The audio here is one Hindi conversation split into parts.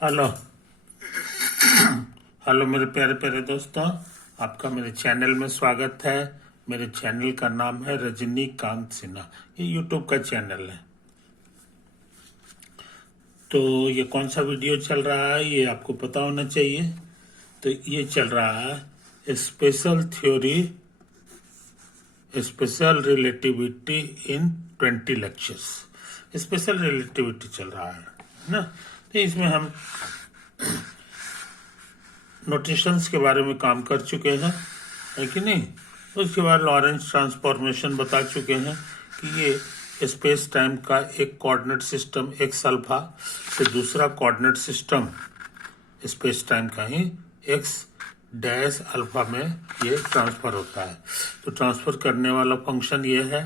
हेलो। हेलो मेरे प्यारे प्यारे दोस्तों, आपका मेरे चैनल में स्वागत है। मेरे चैनल का नाम है रजनीकांत सिन्हा। ये यूट्यूब का चैनल है। तो ये कौन सा वीडियो चल रहा है ये आपको पता होना चाहिए। तो ये चल रहा है स्पेशल थ्योरी, स्पेशल रिलेटिविटी इन 20 लेक्चर्स। स्पेशल रिलेटिविटी चल रहा है ना। तो इसमें हम नोटेशंस के बारे में काम कर चुके हैं, है कि नहीं। उसके बाद लॉरेंस ट्रांसफॉर्मेशन बता चुके हैं कि ये स्पेस टाइम का एक कोऑर्डिनेट सिस्टम एक्स अल्फा से दूसरा कोऑर्डिनेट सिस्टम स्पेस टाइम का ही एक्स डैश अल्फा में ये ट्रांसफर होता है। तो ट्रांसफर करने वाला फंक्शन ये है,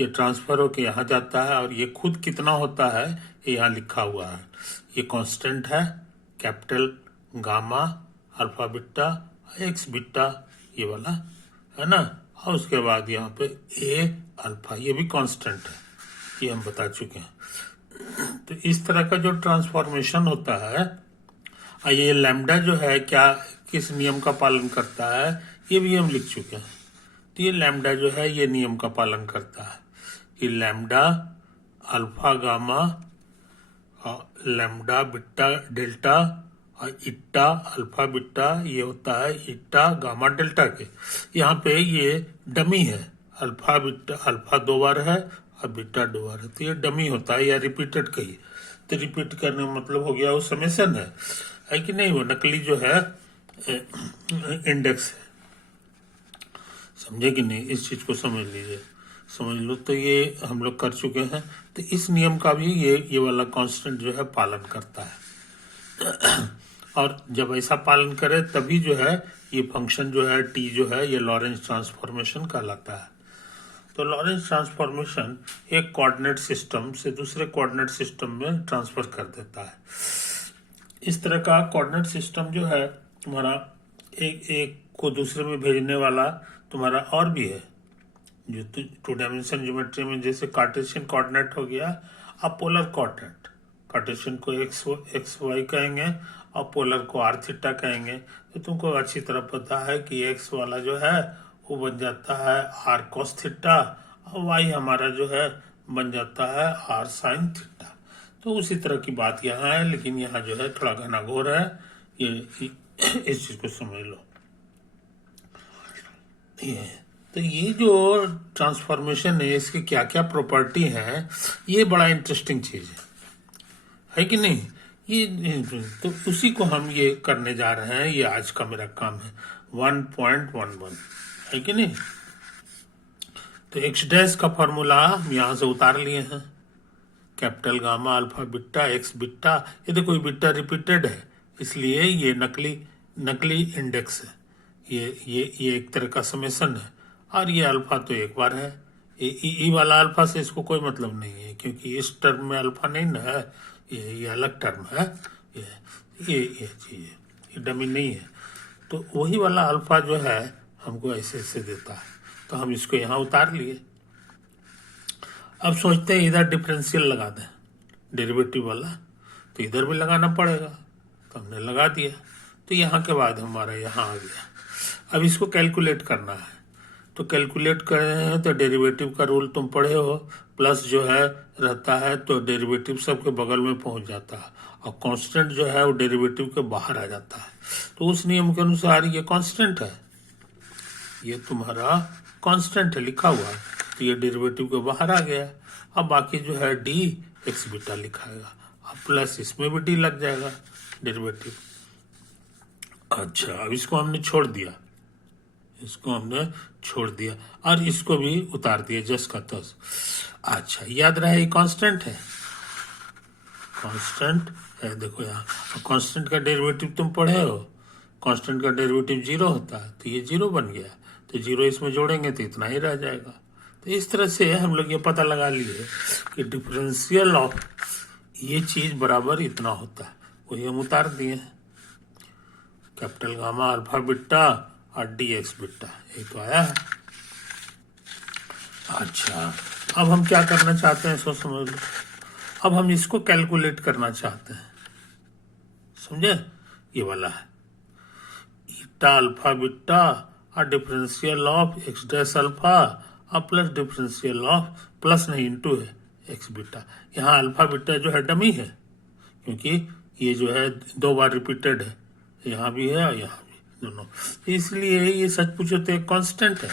ये ट्रांसफर होके यहाँ जाता है और ये खुद कितना होता है ये यहाँ लिखा हुआ है। ये कांस्टेंट है, capital gamma alpha beta x beta ये वाला है ना। और उसके बाद यहाँ पे ए अल्फा ये भी कांस्टेंट है, ये हम बता चुके हैं। तो इस तरह का जो ट्रांसफॉर्मेशन होता है, ये लैम्डा जो है क्या किस नियम का पालन करता है ये भी हम लिख चुके हैं। तो ये लैम्डा जो है ये नियम का पालन करता है। ये lambda alpha gamma lambda beta delta और इट्टा अल्फा बीटा ये होता है इट्टा गामा डेल्टा के। यहाँ पे ये डमी है, अल्फा बीटा अल्फा 2 बार है और बीटा 2 बार है, तो ये डमी होता है या रिपीटेड कहिए। तो रिपीट करने का मतलब हो गया वो समेशन है कि नहीं। वो नकली जो है इंडेक्स है, समझे कि नहीं। इस चीज को समझ लीजिए, समझ लो। तो ये हम लोग कर चुके हैं। तो इस नियम का भी ये वाला कांस्टेंट जो है पालन करता है। और जब ऐसा पालन करे तभी जो है ये फंक्शन जो है टी जो है ये लॉरेंस ट्रांसफॉर्मेशन कहलाता है। तो लॉरेंस ट्रांसफॉर्मेशन एक कोऑर्डिनेट सिस्टम से दूसरे कोऑर्डिनेट सिस्टम में ट्रांसफर कर देता है। इस तरह का कोऑर्डिनेट सिस्टम जो है तुम्हारा एक को दूसरे में भेजने वाला तुम्हारा और भी है। जो 2 डायमेंशन ज्योमेट्री में जैसे कार्टेशियन कोऑर्डिनेट हो गया, अब पोलर कोऑर्डिनेट, कार्टेशियन को एक्स वाई कहेंगे और पोलर को आर थीटा कहेंगे। तो तुमको अच्छी तरह पता है कि एक्स वाला जो है वो बन जाता है आर कॉस थीटा और वाई हमारा जो है बन जाता है आर साइन थीटा। तो उसी तरह की बात यहाँ है, लेकिन यहाँ जो है थोड़ा घना घोर है। ये इस चीज को समझ लो। तो ये जो ट्रांसफॉर्मेशन है इसकी क्या क्या प्रॉपर्टी है ये बड़ा इंटरेस्टिंग चीज है कि नहीं। ये तो उसी को हम ये करने जा रहे हैं। ये आज का मेरा काम है 1.11 है कि नहीं। तो एक्स डैश का फॉर्मूला हम यहाँ से उतार लिए हैं, capital gamma alpha beta x beta. ये देखो ये बीटा रिपीटेड है इसलिए ये नकली इंडेक्स है। ये एक तरह का समेशन है। और ये अल्फा तो एक बार है, ई वाला अल्फा से इसको कोई मतलब नहीं है क्योंकि इस टर्म में अल्फा नहीं ना है, ये अलग टर्म है। ये चीज है, ये डमी नहीं है। तो वही वाला अल्फा जो है हमको ऐसे ऐसे देता है, तो हम इसको यहाँ उतार लिए। अब सोचते हैं इधर डिफरेंशियल लगा दें डेरिवेटिव वाला, तो इधर भी लगाना पड़ेगा, तो हमने लगा दिया। तो यहाँ के बाद हमारा यहाँ आ गया। अब इसको कैलकुलेट करना है, तो कैलकुलेट कर रहे हैं तो डेरिवेटिव का रूल तुम पढ़े हो, प्लस जो है रहता है तो डेरिवेटिव सबके बगल में पहुंच जाता है और कांस्टेंट जो है वो डेरिवेटिव के बाहर आ जाता है। तो उस नियम के अनुसार ये कांस्टेंट है, ये तुम्हारा कांस्टेंट है लिखा हुआ, तो ये डेरिवेटिव के बाहर आ गया। अब बाकी जो है डी एक्स बीटा लिखाएगा, अब प्लस इसमें भी डी लग जाएगा डेरिवेटिव। अच्छा, अब इसको हमने छोड़ दिया, इसको हमने छोड़ दिया और इसको भी उतार दिया जस का तस। अच्छा, याद रहे ये कांस्टेंट है, कांस्टेंट है। देखो यहाँ कांस्टेंट का डेरिवेटिव तुम पढ़े हो, कांस्टेंट का डेरिवेटिव 0 होता है, तो ये 0 बन गया। तो 0 इसमें जोड़ेंगे तो इतना ही रह जाएगा। तो इस तरह से हम लोग ये पता लगा लिए कि डिफरेंशियल ऑफ ये चीज बराबर इतना होता है, वही हम उतार दिए। कैपिटल गामा अल्फा बीटा और डी एक्स बीटा ये तो आया है। अच्छा, अब हम क्या करना चाहते हैं सो समझ लो। अब हम इसको कैलकुलेट करना चाहते हैं। समझे? ये वाला है ईटा अल्फा बीटा और differential of x dash alpha और प्लस डिफरेंशियल ऑफ प्लस नहीं इंटू है एक्स बीटा। यहाँ अल्फा बीटा जो है डमी है, क्योंकि ये जो है 2 बार रिपीटेड है, यहाँ भी है और यहाँ भी दोनों, इसलिए ये सच पूछो तो एक कांस्टेंट है,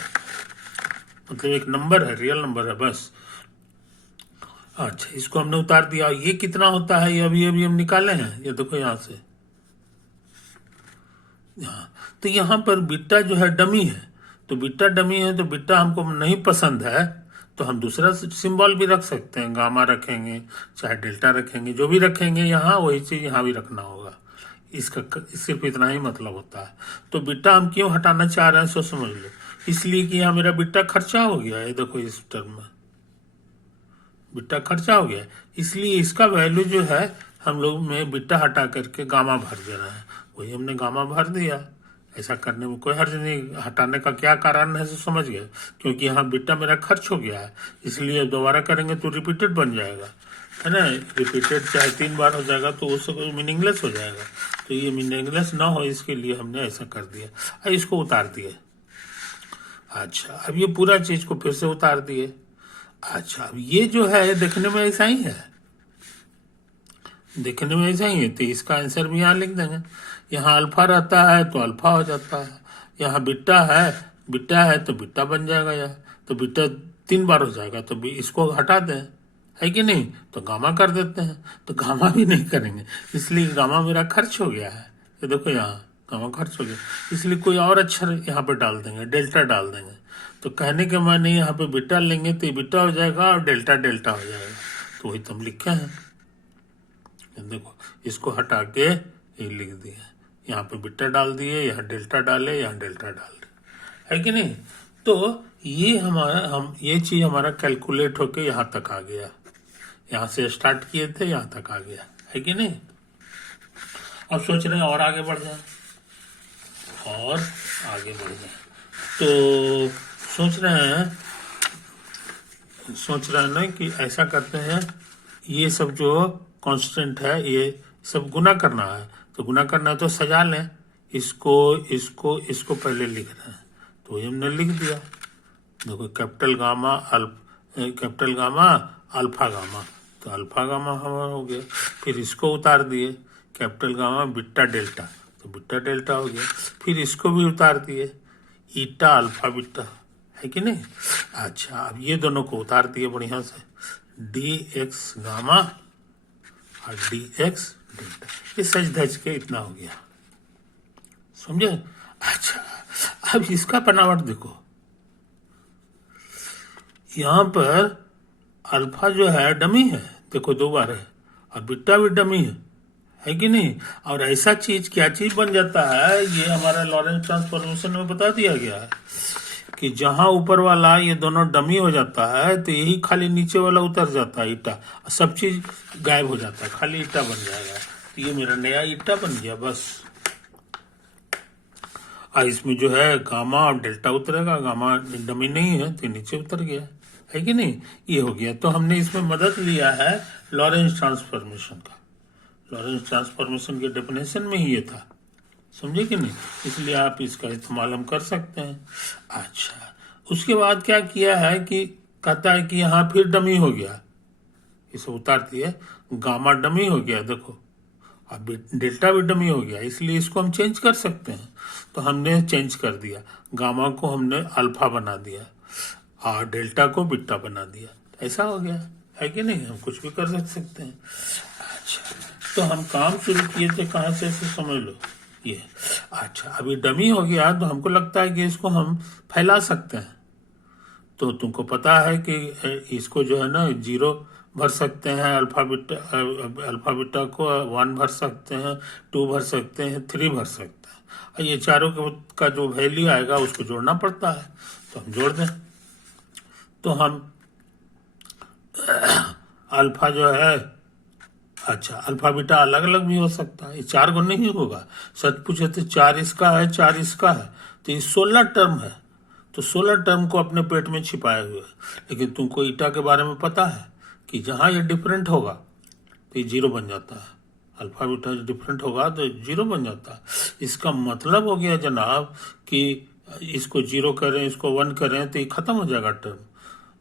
मतलब एक नंबर है, रियल नंबर है बस। अच्छा, इसको हमने उतार दिया। ये कितना होता है ये अभी अभी हम निकाले हैं, ये देखो यहाँ से, यहाँ तो यहाँ पर बीटा जो है डमी है, तो बीटा डमी है तो बीटा हमको नहीं पसंद है, तो हम दूसरा सिंबल भी रख सकते हैं, गामा रखेंगे चाहे डेल्टा रखेंगे, जो भी रखेंगे यहाँ वही चीज यहाँ भी रखना होगा। इसका सिर्फ इतना ही मतलब होता है। तो बीटा हम क्यों हटाना चाह रहे हैं सो समझ लो, इसलिए कि यहाँ मेरा बीटा खर्चा हो गया है, देखो इस टर्म में बीटा खर्चा हो गया है, इसलिए इसका वैल्यू जो है हम लोग में बीटा हटा करके गामा भर दे रहे हैं, वही हमने गामा भर दिया। ऐसा करने में कोई हर्ज नहीं, हटाने का क्या कारण है तो समझ गए, क्योंकि यहाँ बीटा मेरा खर्च हो गया है, इसलिए दोबारा करेंगे तो रिपीटेड बन जाएगा, है ना। रिपीटेड चाहे 3 बार हो जाएगा तो उससे मीनिंगलेस हो जाएगा, तो ये मीनिंगलेस ना हो इसके लिए हमने ऐसा कर दिया, इसको उतार दिए। अच्छा, अब ये पूरा चीज को फिर से उतार दिए। अच्छा, अब ये जो है देखने में ऐसा ही है, देखने में ऐसा ही है, तो इसका आंसर भी यहाँ लिख देंगे। यहाँ अल्फा रहता है तो अल्फा हो जाता है, यहाँ बीटा है तो बीटा बन जाएगा, यहाँ तो बीटा 3 बार हो जाएगा, तो इसको हटा दें, है कि नहीं, तो गामा कर देते हैं। तो गामा भी नहीं करेंगे, इसलिए गामा मेरा खर्च हो गया है, ये देखो यहाँ गामा खर्च हो गया, इसलिए कोई और अक्षर यहाँ पे डाल देंगे, डेल्टा डाल देंगे। तो कहने के माने यहाँ पे बीटा लेंगे तो ये बीटा हो जाएगा और डेल्टा डेल्टा हो जाएगा, तो वही तुम लिखे हैं। देखो इसको हटा के ये लिख दिए, यहाँ पे बीटा डाल दिए, यहाँ डेल्टा डाले, यहाँ डेल्टा डाल दिए, है कि नहीं। तो ये ये चीज हमारा कैलकुलेट होके यहाँ तक आ गया, यहाँ से स्टार्ट किए थे यहाँ तक आ गया, है कि नहीं। अब सोच रहे हैं और आगे बढ़ जाए, और आगे बढ़ जाए, तो सोच रहे हैं ना कि ऐसा करते हैं, ये सब जो कांस्टेंट है ये सब गुना करना है, तो गुना करना है तो सजा लें, इसको पहले लिख रहे हैं, तो ये हमने लिख दिया। देखो कैपिटल गामा अल्फा गामा, तो अल्फा गामा हमारा हो गया। फिर इसको उतार दिए, कैपिटल गामा बीटा डेल्टा, तो बीटा डेल्टा हो गया। फिर इसको भी उतार दिए, ईटा अल्फा बीटा, है कि नहीं। अच्छा, अब ये दोनों को उतार दिए बढ़िया से, डी एक्स गामा और डी एक्स डेल्टा, ये सच धज के इतना हो गया, समझे। अच्छा, अब इसका बनावट देखो, यहाँ पर अल्फा जो है डमी है, देखो 2 बार है, और बीटा भी डमी है कि नहीं। और ऐसा चीज क्या चीज बन जाता है, ये हमारा लॉरेंस ट्रांसफॉर्मेशन में बता दिया गया है कि जहां ऊपर वाला ये दोनों डमी हो जाता है तो यही खाली नीचे वाला उतर जाता है ईटा, सब चीज गायब हो जाता है, खाली ईटा बन जाएगा। तो ये मेरा नया ईटा बन गया बस। इसमें जो है गामा और डेल्टा उतरेगा, गामा डमी नहीं है तो नीचे उतर गया, है कि नहीं, ये हो गया। तो हमने इसमें मदद लिया है लॉरेंस ट्रांसफॉर्मेशन का, लॉरेंस ट्रांसफॉर्मेशन के डेफिनेशन में ही ये था, समझे कि नहीं, इसलिए आप इसका इस्तेमाल हम कर सकते हैं। अच्छा, उसके बाद क्या किया है कि कहता है कि यहाँ फिर डमी हो गया, इसे उतार दिए, गामा डमी हो गया, देखो अब डेल्टा भी डमी हो गया, इसलिए इसको हम चेंज कर सकते हैं। तो हमने चेंज कर दिया, गामा को हमने अल्फा बना दिया और डेल्टा को बीटा बना दिया, ऐसा हो गया, है कि नहीं, हम कुछ भी कर सकते हैं। अच्छा, तो हम काम शुरू किए थे कहाँ से समझ लो ये। अच्छा, अभी डमी हो गया तो हमको लगता है कि इसको हम फैला सकते हैं, तो तुमको पता है कि इसको जो है ना 0 भर सकते हैं, अल्फा बीटा को 1 भर सकते हैं, 2 भर सकते हैं, 3 भर सकते हैं, और ये चारों का जो वैल्यू आएगा उसको जोड़ना पड़ता है, तो हम जोड़ दें। तो हम अल्फा जो है, अच्छा अल्फा बीटा अलग अलग भी हो सकता है, ये 4 गुण नहीं होगा, सच पूछे तो 4 इसका है, 4 इसका है, तो ये 16 टर्म है, तो 16 टर्म को अपने पेट में छिपाए हुए। लेकिन तुमको ईटा के बारे में पता है कि जहां ये डिफरेंट होगा तो ये 0 बन जाता है, अल्फा बीटा डिफरेंट होगा तो जीरो बन जाता है। इसका मतलब हो गया जनाब कि इसको जीरो करें, इसको वन करें तो ये खत्म हो जाएगा टर्म।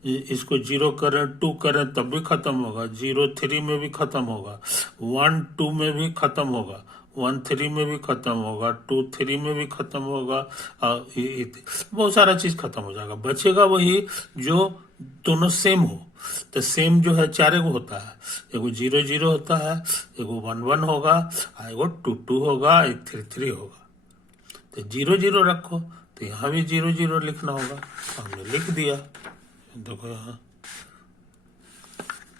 इसको जीरो करें, टू करें तब भी खत्म होगा, जीरो थ्री में भी खत्म होगा, वन टू में भी खत्म होगा, वन थ्री में भी खत्म होगा, टू थ्री में भी खत्म होगा, बहुत सारा चीज खत्म हो जाएगा। बचेगा वही जो दोनों सेम हो। तो सेम जो है चार एगो होता है, एगो जीरो जीरो होता है, एगो वन वन होगा, एगो टू टू होगा, एक थ्री थ्री होगा। तो जीरो जीरो रखो, तो यहाँ भी जीरो जीरो लिखना होगा, हमने लिख दिया। देखो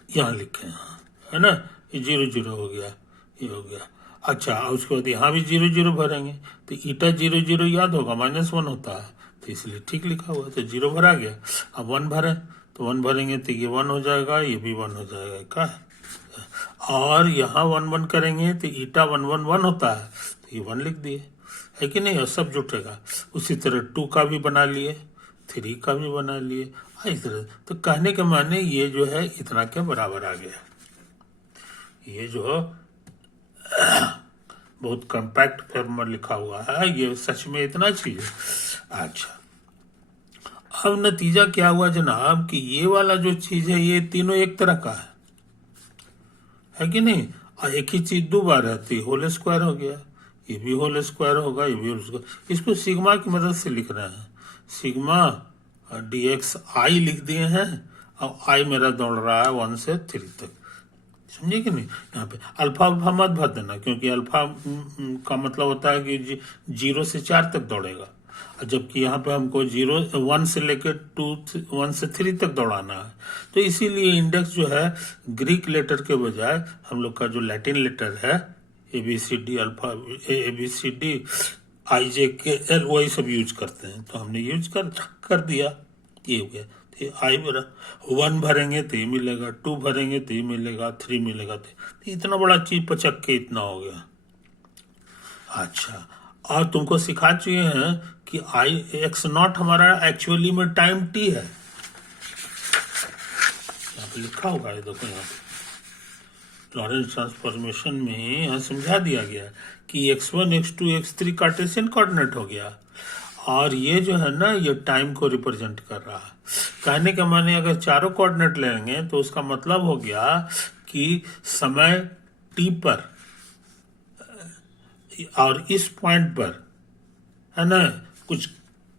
यहाँ लिखे, यहाँ है ना, ये जीरो जीरो हो गया, ये हो गया। अच्छा, उसके बाद यहाँ भी जीरो जीरो भरेंगे, तो ईटा जीरो जीरो याद होगा -1 होता है, तो इसलिए ठीक लिखा हुआ है, तो जीरो भरा गया। अब वन भरें, तो वन भरेंगे तो ये वन हो जाएगा, ये भी वन हो जाएगा, क्या है। और यहाँ वन वन करेंगे तो ईटा 1 1 1 होता है, तो ये वन लिख दिए, है कि नहीं, और सब जुटेगा। उसी तरह 2 का भी बना लिए, 3 का भी बना लिए, इस तरह। तो कहने के माने ये जो है इतना के बराबर आ गया। ये जो बहुत कम्पैक्ट फॉर्म में लिखा हुआ है, ये सच में इतना चीज है। अच्छा, अब नतीजा क्या हुआ जनाब कि ये वाला जो चीज है ये तीनों एक तरह का है कि नहीं। और एक ही चीज दो बार रहती, होल स्क्वायर हो गया, ये भी होल स्क्वायर होगा, ये भी होल स्क्वायर। इसको सिग्मा की मदद से लिख रहे हैं, सिग्मा dx आई लिख दिए हैं। अब आई मेरा दौड़ रहा है 1 से 3 तक, समझे कि नहीं। यहाँ पे अल्फा अल्फा मत भर देना, क्योंकि अल्फा का मतलब होता है कि 0 से 4 तक दौड़ेगा, जबकि यहाँ पे हमको 1 से लेकर 1 से 3 तक दौड़ाना है। तो इसीलिए इंडेक्स जो है ग्रीक लेटर के बजाय हम लोग का जो लैटिन लेटर है ABCD अल्फा ABCD IJKL वही सब यूज करते हैं, तो हमने यूज कर दिया, ये हो गया। तो आई मेरा 1 भरेंगे तो ये मिलेगा, 2 भरेंगे तो ये मिलेगा, 3 मिलेगा, तो इतना बड़ा चीज पचक के इतना हो गया। अच्छा, और तुमको सिखा चुके हैं कि x0 हमारा एक्चुअली में टाइम t है, यहाँ पे लिखा होगा, ये देखो यहाँ पे लॉरेंस ट्रांसफॉर्मेशन में यहाँ समझा दिया गया कि x1 x2 x3 Cartesian coordinate हो गया, और ये जो है ना ये टाइम को रिप्रेजेंट कर रहा है। कहने के माने अगर चारों कोऑर्डिनेट लेंगे तो उसका मतलब हो गया कि समय t पर और इस पॉइंट पर है ना कुछ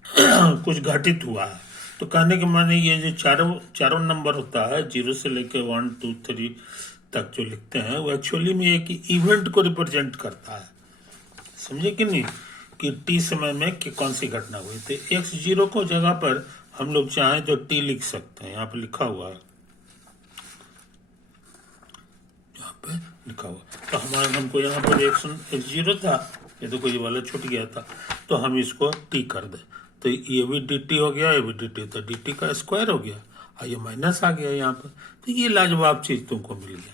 कुछ घटित हुआ है। तो कहने के माने ये जो चारों नंबर होता है 0 से लेकर 1 2 3 तक जो लिखते हैं वो एक्चुअली में एक इवेंट को रिप्रेजेंट करता है, समझे कि नहीं, कि टी समय में कि कौन सी घटना हुई। तो x0 को जगह पर हम लोग चाहें तो t लिख सकते हैं, यहाँ पे लिखा हुआ है, यहाँ पे लिखा हुआ। तो हमको यहाँ पर x0 था, ये तो कोई वाला छूट गया था, तो हम इसको t कर दे, तो ये भी dt हो गया, ये भी dt, तो dt का स्क्वायर हो गया, और ये माइनस आ गया यहाँ पर। तो ये लाजवाब चीज तुमको मिल गया,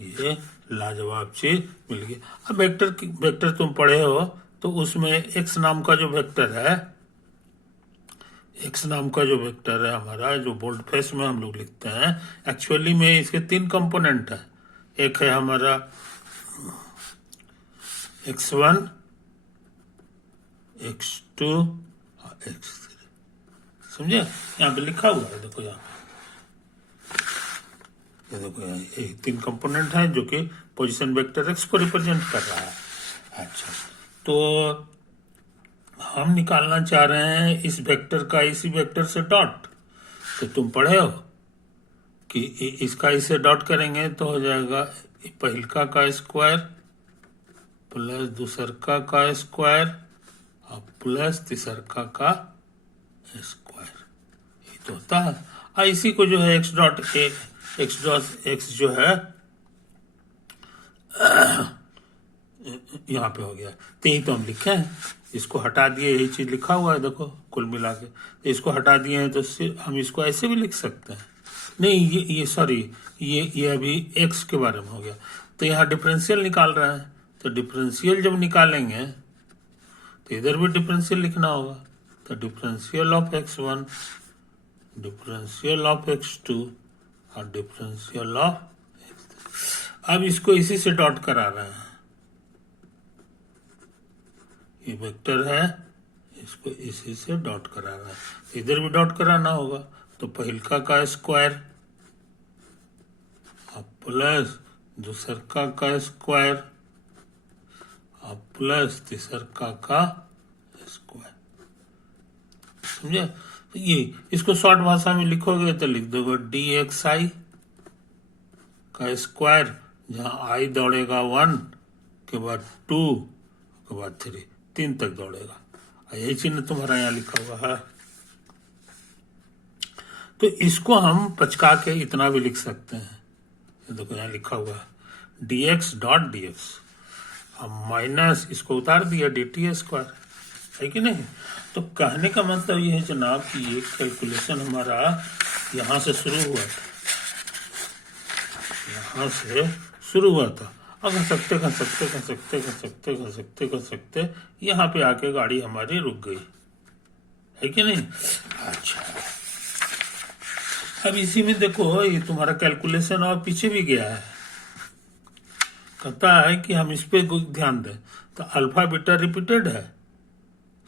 ये लाजवाब चीज मिल गया। अब वेक्टर तुम पढ़े हो, तो उसमें x नाम का जो वेक्टर है, x नाम का जो वेक्टर है हमारा, जो बोल्ड फेस में हम लोग लिखते हैं, एक्चुअली में इसके 3 कंपोनेंट है। एक है हमारा x1 x2 और x3, समझे, यहाँ पे लिखा हुआ है, देखो यहाँ ये देखो यहाँ 3 कंपोनेंट है जो कि पोजीशन वेक्टर x को रिप्रेजेंट कर रहा है। अच्छा, तो हम निकालना चाह रहे हैं इस वेक्टर का इसी वेक्टर से डॉट। तो तुम पढ़े हो कि इसका इसे डॉट करेंगे तो हो जाएगा पहलका का स्क्वायर प्लस दूसरका का स्क्वायर और प्लस तीसरका का स्क्वायर, ये तो होता है। और इसी को जो है x डॉट x जो है यहाँ पे हो गया, तो यही तो हम लिखे हैं। इसको हटा दिए, यही चीज लिखा हुआ है, देखो कुल मिला के। तो इसको हटा दिए हैं तो हम इसको ऐसे भी लिख सकते हैं। नहीं, ये सॉरी, ये अभी x के बारे में हो गया। तो यहाँ डिफरेंशियल निकाल रहे हैं, तो डिफरेंशियल जब निकालेंगे तो इधर भी डिफरेंशियल लिखना होगा। तो differential of x1, differential of x2 और डिफरेंशियल ऑफ x3। अब इसको इसी से डॉट करा रहे हैं, ये वेक्टर है, इसको इसी से डॉट करा रहा है, इधर भी डॉट कराना होगा। तो पहिलका का स्क्वायर अब प्लस दूसरका का स्क्वायर अब प्लस तीसरका का स्क्वायर, समझे। तो ये इसको शॉर्ट भाषा में लिखोगे तो लिख दोगे dxi का स्क्वायर, जहां आई दौड़ेगा 1 के बाद 2 के बाद 3 तक दौड़ेगा, यही चिन्ह तुम्हारा यहाँ लिखा हुआ है। तो इसको हम पचका के इतना भी लिख सकते हैं, देखो यहाँ लिखा हुआ है dx डॉट dx, अब माइनस इसको उतार दिया dt स्क्वायर, है कि नहीं। तो कहने का मतलब ये है जनाब कि ये कैलकुलेशन हमारा यहाँ से शुरू हुआ था, यहाँ से शुरू हुआ था, अब घसकते यहाँ पे आके गाड़ी हमारी रुक गई, है कि नहीं। अच्छा, अब इसी में देखो ये तुम्हारा कैलकुलेशन और पीछे भी गया है, कहता है कि हम इस पे ध्यान दें। तो अल्फा बीटा रिपीटेड है,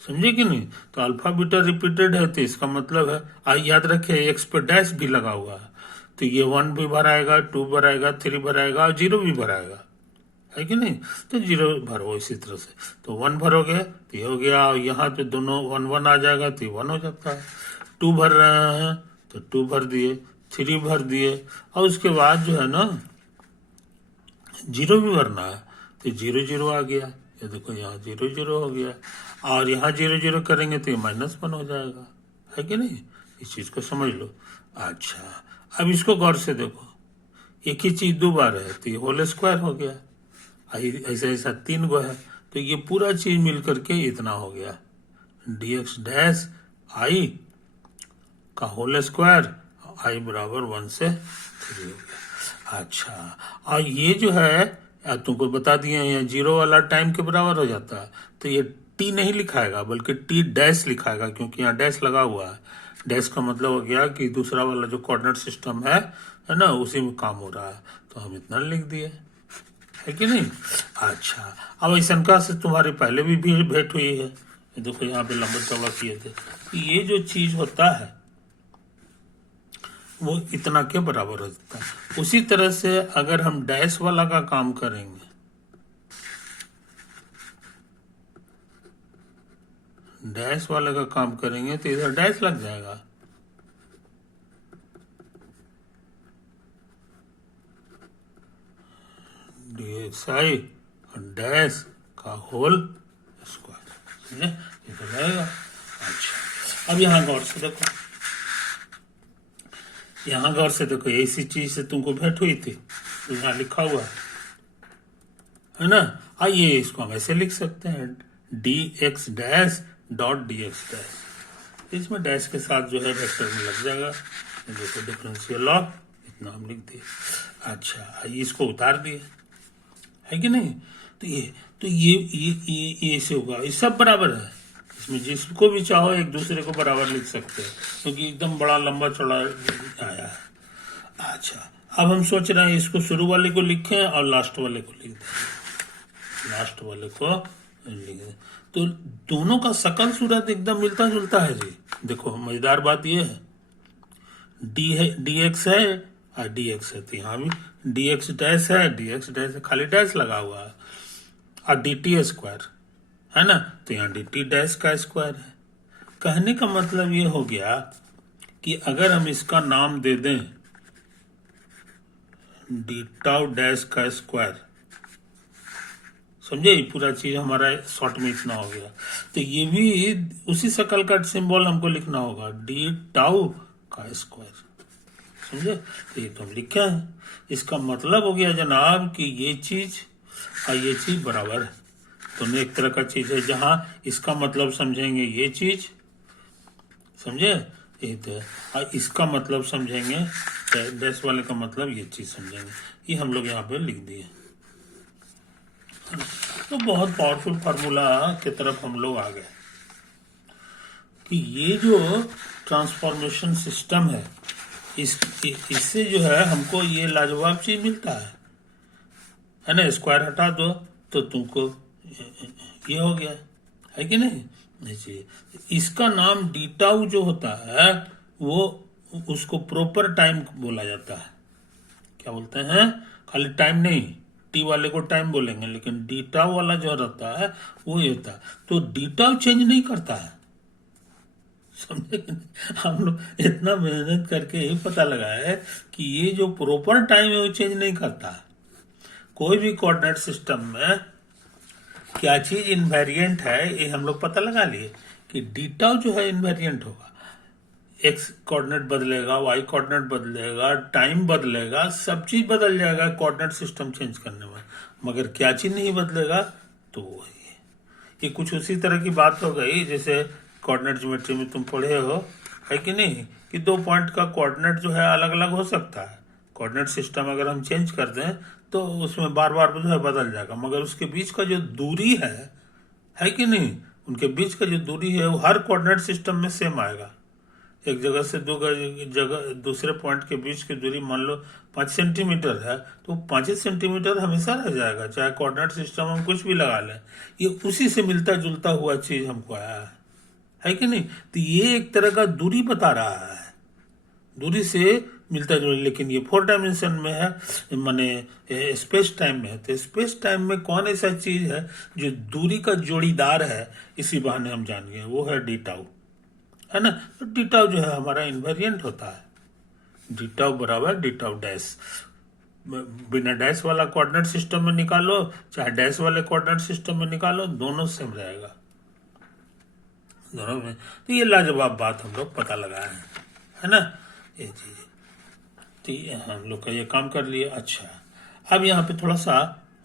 समझे कि नहीं। तो अल्फा बीटा रिपीटेड है तो इसका मतलब है, याद रखे एक्स पे डैश भी लगा हुआ है, तो ये 1 भी भराएगा, 2 भराएगा, 3 भराएगा और 0 भी भराएगा, है कि नहीं। तो 0 भरो इसी तरह से, तो 1 भरोगे तो ये हो गया, और यहाँ पे दोनों 1 1 आ जाएगा तो 1 हो जाता है। 2 भर रहे हैं तो 2 भर दिए, 3 भर दिए, और उसके बाद जो है ना 0 भी भरना है तो 0 0 आ गया, ये देखो यहाँ 0 0 हो गया, और यहाँ 0 0 करेंगे तो ये -1 हो जाएगा, है कि नहीं। इस चीज को समझ लो। अच्छा, अब इसको गौर से देखो, एक ही चीज 2 बार है तो ये होल स्क्वायर हो गया, ऐसा ऐसा 3 गो है, तो ये पूरा चीज मिल करके इतना हो गया, dx डैश आई का होल स्क्वायर, आई बराबर 1 से 3 हो गया। अच्छा, और ये जो है तुमको बता दिए हैं 0 वाला टाइम के बराबर हो जाता है, तो ये टी नहीं लिखाएगा बल्कि टी डैश लिखाएगा, क्योंकि यहाँ डैश लगा हुआ है। डैश का मतलब हो गया कि दूसरा वाला जो कोऑर्डिनेट सिस्टम है ना, उसी में काम हो रहा है, तो हम इतना लिख दिए, है कि नहीं। अच्छा, अब ऐसा से तुम्हारी पहले भी भेंट हुई है, देखो यहाँ पे लंबा चौड़ा किए थे, ये जो चीज होता है वो इतना के बराबर हो जाता है। उसी तरह से अगर हम डैश वाला का काम करेंगे, डैश वाले का काम करेंगे तो इधर डैश लग जाएगा, dxi और डैश का होल स्क्वायर, समझे, इधर रहेगा। अच्छा, अब यहाँ गौर से देखो, यहाँ गौर से देखो, ऐसी चीज से तुमको भेंट हुई थी, तो यहाँ लिखा हुआ है ना। आइए इसको हम ऐसे लिख सकते हैं, dx dash dot dx dash, इसमें डैश के साथ जो है वेक्टर में लग जाएगा, देखो डिफरेंशियल ऑफ, इतना हम लिख दिए। अच्छा, इसको उतार दिए, है कि नहीं। तो ये ऐसे होगा, ये सब बराबर है, इसमें जिसको भी चाहो एक दूसरे को बराबर लिख सकते हैं, क्योंकि एकदम बड़ा लंबा चौड़ा आया है। अच्छा, अब हम सोच रहे हैं इसको शुरू वाले को लिखें और लास्ट वाले को लिख दें, लास्ट वाले को लिख दें, तो दोनों का शकल सूरत एकदम मिलता जुलता है जी। देखो मजेदार बात ये है, dx है और dx है, तो यहाँ भी dx डैश है, dx डैश खाली डैश लगा हुआ है, और dt स्क्वायर है ना, तो यहाँ dt डैश का स्क्वायर है। कहने का मतलब ये हो गया कि अगर हम इसका नाम दे दें डी टाउ डैश का स्क्वायर, समझे, पूरा चीज हमारा शॉर्ट में इतना हो गया, तो ये भी उसी शकल का सिंबल हमको लिखना होगा, डी टाउ का स्क्वायर, समझे। तो ये तो हम लिखे हैं, इसका मतलब हो गया जनाब कि ये चीज और ये चीज बराबर है, दोनों एक तरह का चीज है। जहां इसका मतलब समझेंगे ये चीज, समझे, ये तो, और इसका मतलब समझेंगे डैश वाले का मतलब ये चीज समझेंगे, ये हम लोग यहाँ पे लिख दिए। तो बहुत पावरफुल फार्मूला की तरफ हम लोग आ गए कि ये जो ट्रांसफॉर्मेशन सिस्टम है, इससे जो है हमको ये लाजवाब चीज मिलता है है ना, स्क्वायर हटा दो तो तुमको ये हो गया, है कि नहीं। जी, इसका नाम डीटाउ जो होता है वो उसको प्रॉपर टाइम बोला जाता है। क्या बोलते हैं, खाली टाइम नहीं, टी वाले को टाइम बोलेंगे, लेकिन डीटाउ वाला जो रहता है वो ये होता है। तो डीटाउ चेंज नहीं करता है, समझे कि नहीं? हम लोग इतना मेहनत करके ही पता लगा है कि ये जो प्रॉपर टाइम है वो चेंज नहीं करता है। कोई भी कोऑर्डिनेट सिस्टम में क्या चीज इनवेरिएंट है ये हम लोग पता लगा लिए कि डीटाउ जो है इनवेरिएंट होगा। एक्स कोऑर्डिनेट बदलेगा, वाई कोऑर्डिनेट बदलेगा, टाइम बदलेगा, सब चीज बदल जाएगा कोऑर्डिनेट सिस्टम चेंज करने में, मगर क्या चीज नहीं बदलेगा, तो वही है। ये कुछ उसी तरह की बात हो गई जैसे कोऑर्डिनेट ज्योमेट्री में तुम पढ़े हो, है कि नहीं, कि दो पॉइंट का कोऑर्डिनेट जो है अलग अलग हो सकता है। कोऑर्डिनेट सिस्टम अगर हम चेंज कर दें तो उसमें बार बार जो है बदल जाएगा, मगर उसके बीच का जो दूरी है कि नहीं, उनके बीच का जो दूरी है वो हर कोऑर्डिनेट सिस्टम में सेम आएगा। एक जगह से दो जगह दूसरे पॉइंट के बीच की दूरी मान लो 5 सेंटीमीटर है, तो 5 सेंटीमीटर हमेशा रह जाएगा, चाहे कोऑर्डिनेट सिस्टम हम कुछ भी लगा लें। ये उसी से मिलता जुलता हुआ चीज हमको आया है कि नहीं। तो ये एक तरह का दूरी बता रहा है, दूरी से मिलता जुलता, लेकिन ये 4 डायमेंशन में है, माने स्पेस टाइम में है। तो स्पेस टाइम में कौन ऐसा चीज है जो दूरी का जोड़ीदार है, इसी बहाने हम जान गए, वो है डीटाउ, है ना। तो डीटाउ जो है हमारा इनवेरिएंट होता है, डीटाउ बराबर डीटाउ डैश। बिना डैश वाला कोऑर्डिनेट सिस्टम में निकालो, चाहे डैश वाले कोऑर्डिनेट सिस्टम में निकालो, दोनों सेम रहेगा, दोनों में। तो ये लाजवाब बात हम लोग पता लगाए हैं, है ना, ये चीज। तो ये हम लोग का ये काम कर लिए। अच्छा, अब यहाँ पे थोड़ा सा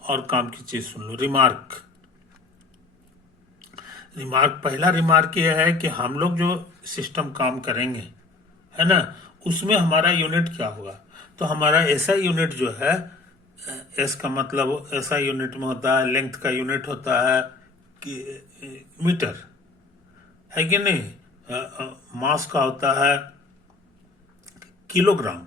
और काम की चीज सुन लो, रिमार्क। पहला रिमार्क ये है कि हम लोग जो सिस्टम काम करेंगे, है ना, उसमें हमारा यूनिट क्या होगा। तो हमारा ऐसा यूनिट जो है, एस का मतलब ऐसा यूनिट में होता है, लेंथ का यूनिट होता है कि मीटर, है कि नहीं। मास का होता है किलोग्राम,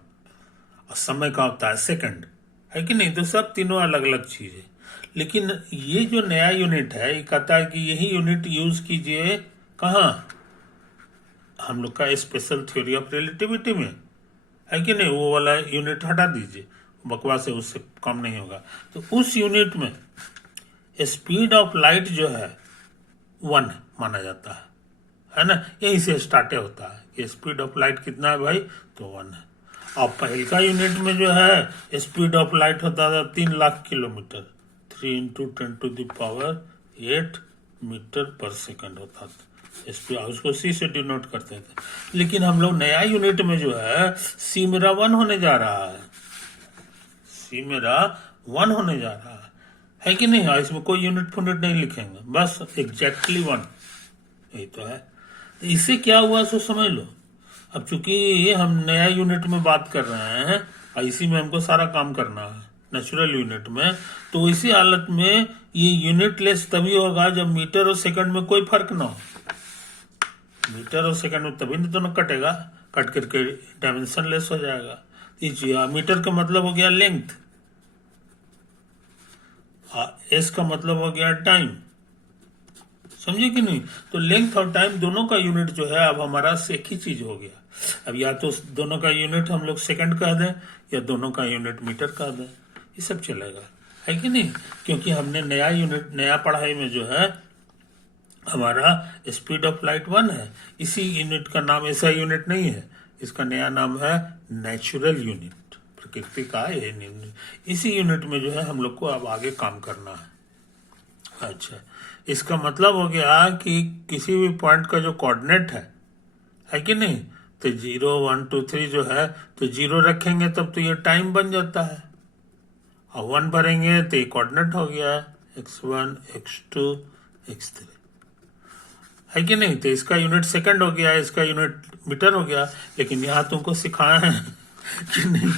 और समय का होता है सेकंड, है कि नहीं। तो सब तीनों अलग अलग चीज है, लेकिन ये जो नया यूनिट है ये कहता है कि यही यूनिट यूज कीजिए कहाँ, हम लोग का स्पेशल थ्योरी ऑफ रिलेटिविटी में, है कि नहीं। वो वाला यूनिट हटा दीजिए, बकवास है, उससे कम नहीं होगा। तो उस यूनिट में स्पीड ऑफ लाइट जो है 1 माना जाता है ना। यहीं से स्टार्ट होता है कि स्पीड ऑफ लाइट कितना है भाई, तो 1 है। और पहले का यूनिट में जो है स्पीड ऑफ लाइट होता था 3 लाख किलोमीटर, 3 × 10⁸ मीटर पर सेकंड होता था। उसको सी से डिनोट करते थे। लेकिन हम लोग नया यूनिट में जो है सी मेरा 1 होने जा रहा है, सी मेरा 1 होने जा रहा है कि नहीं। इसमें कोई यूनिट फुनिट नहीं लिखेंगे, बस एग्जैक्टली 1, यही तो है। तो इससे क्या हुआ सो समझ लो। अब चूंकि हम नया यूनिट में बात कर रहे हैं और इसी में हमको सारा काम करना है, नेचुरल यूनिट में, तो इसी हालत में ये यूनिट लेस तभी होगा जब मीटर और सेकंड में कोई फर्क ना हो। मीटर और सेकंड में तभी दोनों कटेगा, कट करके डायमेंशन लेस हो जाएगा। मीटर का मतलब हो गया लेंथ, एस का मतलब हो गया टाइम, समझे कि नहीं। तो लेंथ और टाइम दोनों का यूनिट जो है अब हमारा एक ही चीज हो गया। अब या तो दोनों का यूनिट हम लोग सेकंड कह दें या दोनों का यूनिट मीटर कह दें, ये सब चलेगा, है कि नहीं। क्योंकि हमने नया यूनिट, नया पढ़ाई में जो है हमारा स्पीड ऑफ लाइट 1 है, इसी यूनिट का नाम ऐसा यूनिट नहीं है, इसका नया नाम है नेचुरल यूनिट, प्रकृति का ये यूनिट। इसी यूनिट में जो है हम लोग को अब आगे काम करना है। अच्छा, इसका मतलब हो गया कि किसी भी पॉइंट का जो कोऑर्डिनेट है कि नहीं, तो 0 1 2 3 जो है, तो 0 रखेंगे तब तो ये टाइम बन जाता है, और 1 भरेंगे तो ये कोऑर्डिनेट हो गया x1 x2 x3, है कि नहीं। तो इसका यूनिट सेकंड हो गया, इसका यूनिट मीटर हो गया। लेकिन यहाँ तुमको सिखाया है कि नहीं,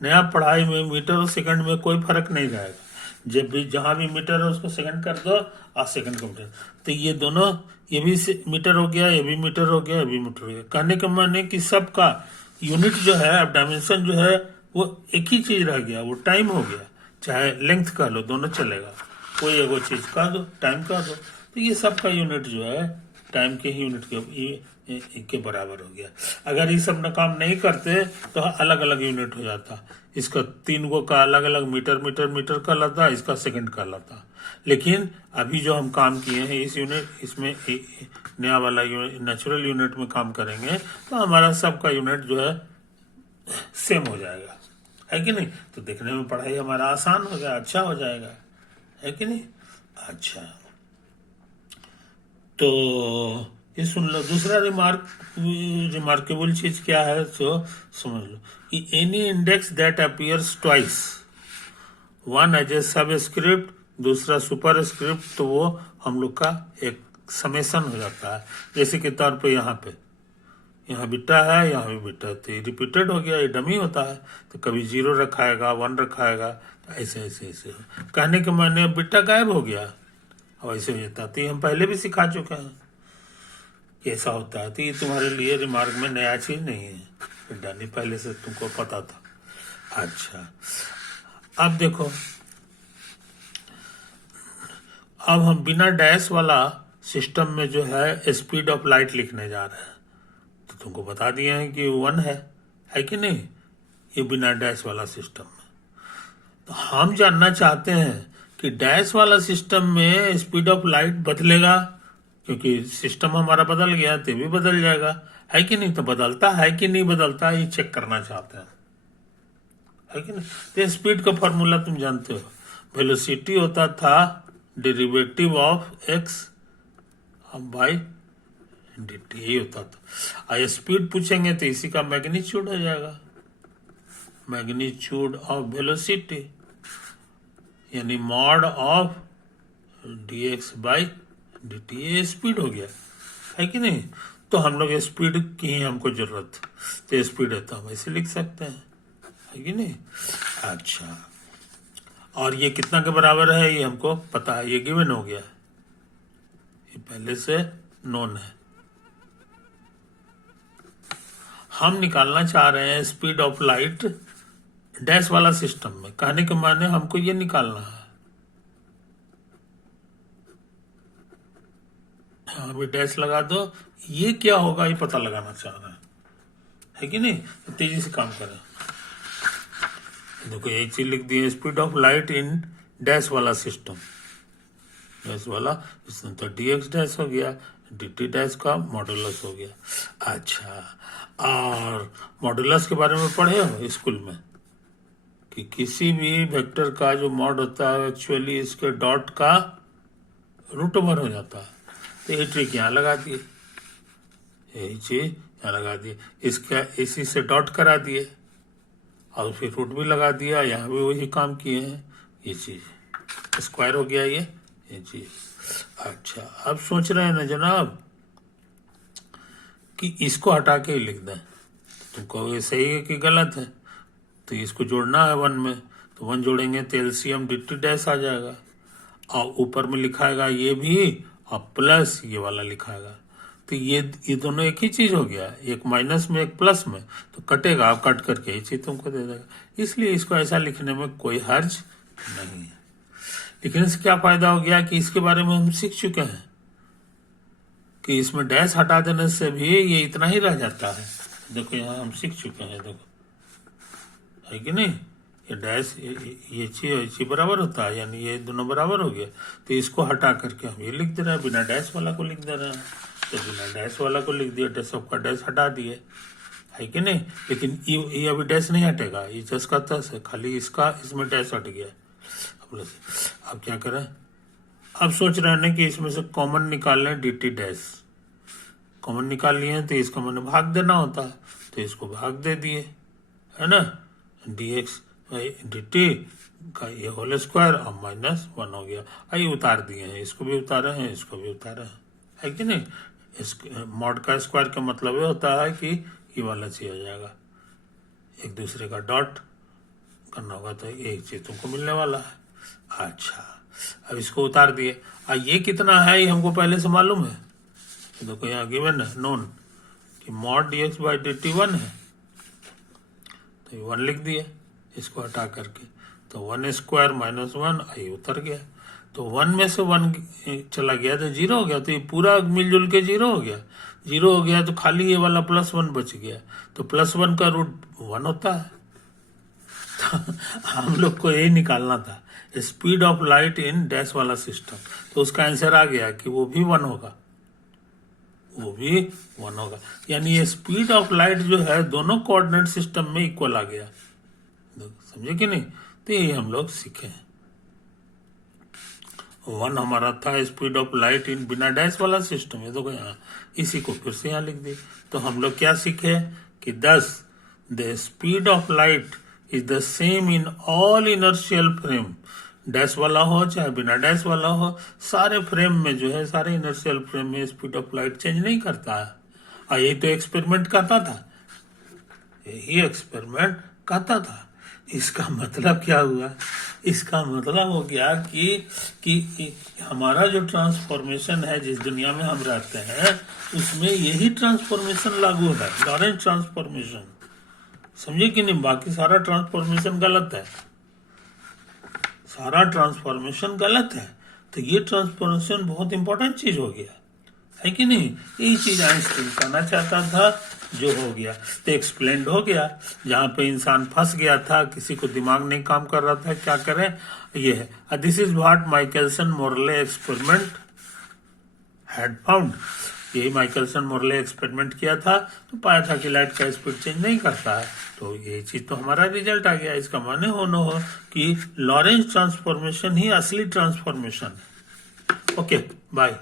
नया पढ़ाई में मीटर और सेकंड में कोई फर्क नहीं रहेगा। जब भी जहां भी मीटर है उसको सेकंड कर दो और सेकंड का मीटर, तो ये दोनों, ये भी मीटर हो गया, ये भी मीटर हो गया, ये भी मीटर हो गया। कहने का मन है कि सबका यूनिट जो है, अब डायमेंशन जो है वो एक ही चीज रह गया, वो टाइम हो गया। चाहे लेंथ कह लो, दोनों चलेगा। कोई एगो चीज कह दो, टाइम कह दो, तो ये सब का यूनिट जो है टाइम के ही यूनिट के बराबर हो गया। अगर ये सब ना काम नहीं करते तो अलग अलग यूनिट हो जाता। इसका 3 गो का अलग अलग मीटर मीटर मीटर कहलाता, इसका सेकंड कहलाता। लेकिन अभी जो हम काम किए हैं इस यूनिट, इसमें नया वाला नेचुरल यूनिट में काम करेंगे तो हमारा सबका यूनिट जो है सेम हो जाएगा, है कि नहीं। तो देखने में पढ़ाई हमारा आसान हो गया, अच्छा हो जाएगा, है कि नहीं। अच्छा, तो ये सुन लो। दूसरा रिमार्केबल चीज क्या है तो समझ लो कि any index that appears twice, one as a subscript, दूसरा सुपर स्क्रिप्ट, तो वो हम लोग का एक समेसन हो जाता है। जैसे के तौर पे यहाँ बीटा है, यहाँ भी बीटा है, तो ये रिपीटेड हो गया, ये डमी होता है। तो कभी 0 रखाएगा, 1 रखाएगा, तो ऐसे ऐसे ऐसे कहने के माने बीटा गायब हो गया, अब ऐसे हो जाता। तो ये हम पहले भी सिखा चुके हैं कैसा होता है। तो ये तुम्हारे लिए रिमार्क में नया चीज नहीं है, डाली पहले से तुमको पता था। अच्छा, अब देखो, अब हम बिना डैश वाला सिस्टम में जो है स्पीड ऑफ लाइट लिखने जा रहे हैं। तो तुमको बता दिए हैं कि 1 है कि नहीं, ये बिना डैश वाला सिस्टम में। तो हम जानना चाहते हैं कि डैश वाला सिस्टम में स्पीड ऑफ लाइट बदलेगा, क्योंकि सिस्टम हमारा बदल गया तो भी बदल जाएगा, है कि नहीं। तो बदलता है कि नहीं बदलता, ये चेक करना चाहते हैं, है कि नहीं। तो स्पीड का फॉर्मूला तुम जानते हो, वेलोसिटी होता था derivative of x by dt, यही होता था। और स्पीड पूछेंगे तो इसी का मैग्नीट्यूड हो जाएगा, मैग्नीट्यूड ऑफ वेलोसिटी, यानी mod of dx by dt, ये स्पीड हो गया, है कि नहीं। तो हम लोग स्पीड की ही हमको जरूरत, तो स्पीड है तो हम ऐसे लिख सकते हैं, है कि नहीं। अच्छा, और ये कितना के बराबर है ये हमको पता है, ये गिवन हो गया, ये पहले से नोन है। हम निकालना चाह रहे हैं स्पीड ऑफ लाइट डैश वाला सिस्टम में, कहने के माने हमको ये निकालना है। हाँ, अभी डैश लगा दो, ये क्या होगा ये पता लगाना चाह रहे है कि नहीं। तो तेजी से काम करें, देखो यही चीज लिख दी है, speed of light in dash वाला सिस्टम, डैश वाला सिस्टम, तो dx डैश हो गया, dt डैश का मॉडुलस हो गया। अच्छा, और मॉडुलस के बारे में पढ़े हो स्कूल में कि किसी भी वेक्टर का जो मॉड होता है एक्चुअली इसके डॉट का रूट ओवर हो जाता है। तो ये ट्रिक यहाँ लगा दिए, यही चीज यहाँ लगा दिए, इसका इसी से डॉट करा दिए और फिर रूट भी लगा दिया, यहाँ भी वही काम किए हैं। ये चीज स्क्वायर हो गया ये चीज। अच्छा, अब सोच रहे हैं ना जनाब कि इसको हटा के ही लिख दें, तुम कहोगे सही है कि गलत है। तो इसको जोड़ना है 1 में, तो 1 जोड़ेंगे तो एलसीएम dt डैश आ जाएगा, और ऊपर में लिखाएगा ये भी, और प्लस ये वाला लिखाएगा। तो ये दोनों एक ही चीज हो गया, एक माइनस में एक प्लस में, तो कटेगा, आप कट करके ये चीज तुमको दे देगा। इसलिए इसको ऐसा लिखने में कोई हर्ज नहीं है। लेकिन इससे क्या फायदा हो गया कि इसके बारे में हम सीख चुके हैं कि इसमें डैश हटा देने से भी ये इतना ही रह जाता है। देखो यहाँ हम सीख चुके हैं, देखो, है कि नहीं। ये डैश ये चीज बराबर होता है, यानी ये दोनों बराबर हो गया। तो इसको हटा करके हम ये लिख दे रहे हैं, बिना डैश वाला को लिख दे रहे हैं। तो बिना डैश वाला को लिख दिया, डैश सबका डैश हटा दिए, है कि नहीं। लेकिन ये अभी डैश नहीं हटेगा, ये जस का तस है, खाली इसका इसमें डैश हट गया। अब क्या करें, अब सोच रहे हैं कि इसमें से कॉमन निकाल लें dt डैश, कॉमन निकाल लिए तो इसका मैंने भाग देना होता है, तो इसको भाग दे दिए, है ना। dx dt का ये होल स्क्वायर और -1 हो गया। ये उतार दिए हैं, इसको भी उतारे हैं, इसको भी उतारे हैं, है कि नहीं। इस मॉड का स्क्वायर का मतलब ये होता है कि ये वाला चीज आ जाएगा, एक दूसरे का डॉट करना होगा तो एक चीज तुमको मिलने वाला है। अच्छा, अब इसको उतार दिए, ये कितना है ये हमको पहले से मालूम है। देखो यहाँ गिवन है नोन कि मॉड dx बाई dt 1 है, तो ये 1 लिख दिया, इसको हटा करके तो 1 स्क्वायर माइनस 1 आई उतर गया, तो 1 में से 1 चला गया तो 0 हो गया, तो ये पूरा मिलजुल के 0 हो गया। 0 हो गया तो खाली ये वाला +1 बच गया, तो +1 का रूट 1 होता है। तो हम लोग को यही निकालना था, speed of light in dash वाला सिस्टम। तो उसका आंसर आ गया कि वो भी 1 होगा, वो भी 1 होगा। यानी ये स्पीड ऑफ लाइट जो है दोनों कोऑर्डिनेट सिस्टम में इक्वल आ गया, समझे कि नहीं। तो ये हम लोग सीखे। 1 हमारा था स्पीड ऑफ लाइट इन बिना डैश वाला सिस्टम, ये तो यहाँ इसी को फिर से यहाँ लिख दी। तो हम लोग क्या सीखे कि दस the speed of light is the same in all inertial frame, dash वाला हो चाहे बिना डैश वाला हो, सारे फ्रेम में जो है, सारे इनर्शियल फ्रेम में स्पीड ऑफ लाइट चेंज नहीं करता है। और यही तो एक्सपेरिमेंट करता था, यही एक्सपेरिमेंट करता था। इसका मतलब क्या हुआ, इसका मतलब हो गया कि हमारा जो ट्रांसफॉर्मेशन है, जिस दुनिया में हम रहते हैं उसमें यही ट्रांसफॉर्मेशन लागू है, लॉरेंट ट्रांसफॉर्मेशन, समझे कि नहीं। बाकी सारा ट्रांसफॉर्मेशन गलत है, सारा ट्रांसफॉर्मेशन गलत है। तो ये ट्रांसफॉर्मेशन बहुत इंपॉर्टेंट चीज हो गया, है कि नहीं। यही चीज आइंस्टीन कहना चाहता था, जो हो गया तो एक्सप्लेन्ड हो गया। जहां पे इंसान फंस गया था, किसी को दिमाग नहीं काम कर रहा था, क्या करें, ये है। This is what Michelson Morley experiment had found. यही माइकलसन मोरले एक्सपेरिमेंट किया था, तो पाया था कि लाइट का स्पीड चेंज नहीं करता है। तो यही चीज तो हमारा रिजल्ट आ गया। इसका माने होना हो कि लॉरेंस ट्रांसफॉर्मेशन ही असली ट्रांसफॉर्मेशन है। Okay, bye.